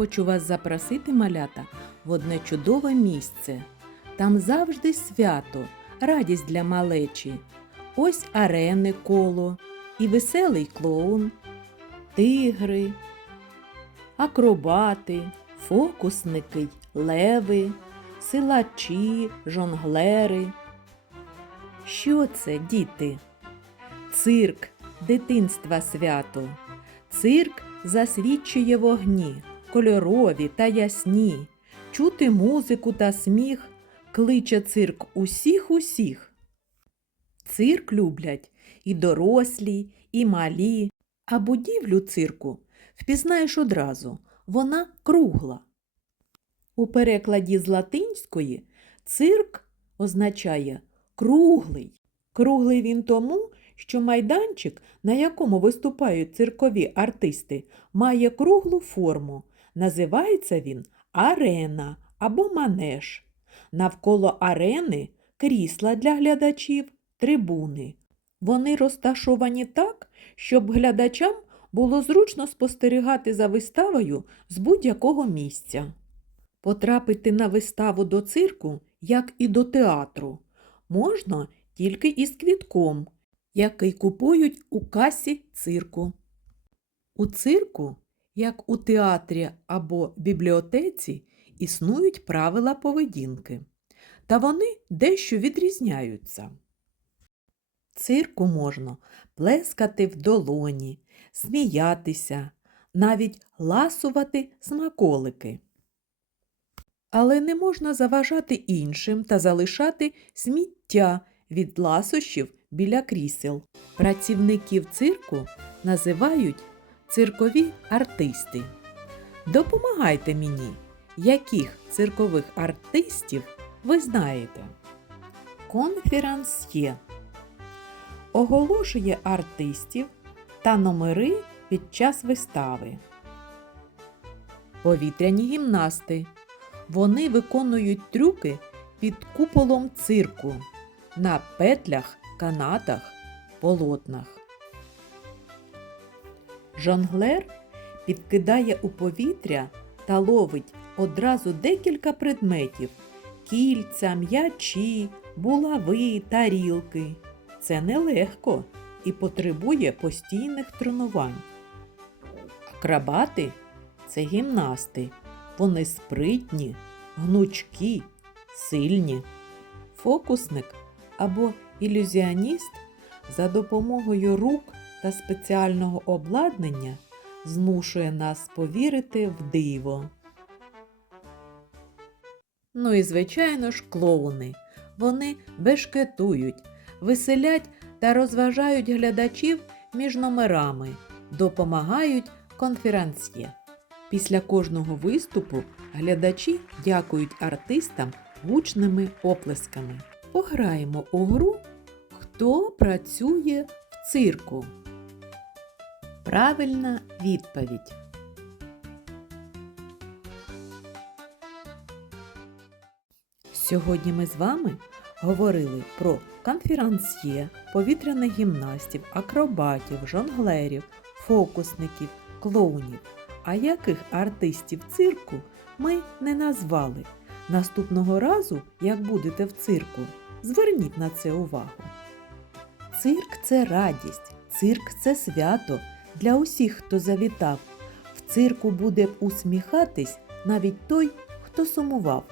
хочу вас запросити, малята, в одне чудове місце. Там завжди свято, радість для малечі. Ось арени коло і веселий клоун, тигри, акробати, фокусники, леви, силачі, жонглери. Що це, діти? Цирк, дитинства свято. Цирк засвідчує вогні, кольорові та ясні. Чути музику та сміх, кличе цирк усіх усіх. Цирк люблять і дорослі, і малі, а будівлю цирку впізнаєш одразу, вона кругла. У перекладі з латинської цирк означає круглий. Круглий він тому, що майданчик, на якому виступають циркові артисти, має круглу форму. Називається він арена або манеж. Навколо арени крісла для глядачів, трибуни. Вони розташовані так, щоб глядачам було зручно спостерігати за виставою з будь-якого місця. Потрапити на виставу до цирку, як і до театру, можна тільки із квітком, який купують у касі цирку. У цирку, як у театрі або бібліотеці, існують правила поведінки, та вони дещо відрізняються. Цирку можна плескати в долоні, сміятися, навіть ласувати смаколики. Але не можна заважати іншим та залишати сміття від ласощів біля крісел. Працівників цирку називають циркові артисти. Допомагайте мені, яких циркових артистів ви знаєте. Конферансьє оголошує артистів та номери під час вистави. Повітряні гімнасти. Вони виконують трюки під куполом цирку на петлях, канатах, полотнах. Жонглер підкидає у повітря та ловить одразу декілька предметів кільця, м'ячі, булави, тарілки. Це нелегко і потребує постійних тренувань. Акробати це гімнасти. Вони спритні, гнучкі, сильні. Фокусник або ілюзіоніст за допомогою рук та спеціального обладнання змушує нас повірити в диво. Ну і, звичайно ж, клоуни. Вони бешкетують, веселять та розважають глядачів між номерами, допомагають конферансьє. Після кожного виступу глядачі дякують артистам гучними оплесками. Пограємо у гру Хто працює в цирку? Правильна відповідь. Сьогодні ми з вами говорили про конферансьє, повітряних гімнастів, акробатів, жонглерів, фокусників, клоунів. А яких артистів цирку ми не назвали. Наступного разу, як будете в цирку, зверніть на це увагу. Цирк це радість, цирк це свято для усіх, хто завітав. В цирку буде усміхатись навіть той, хто сумував.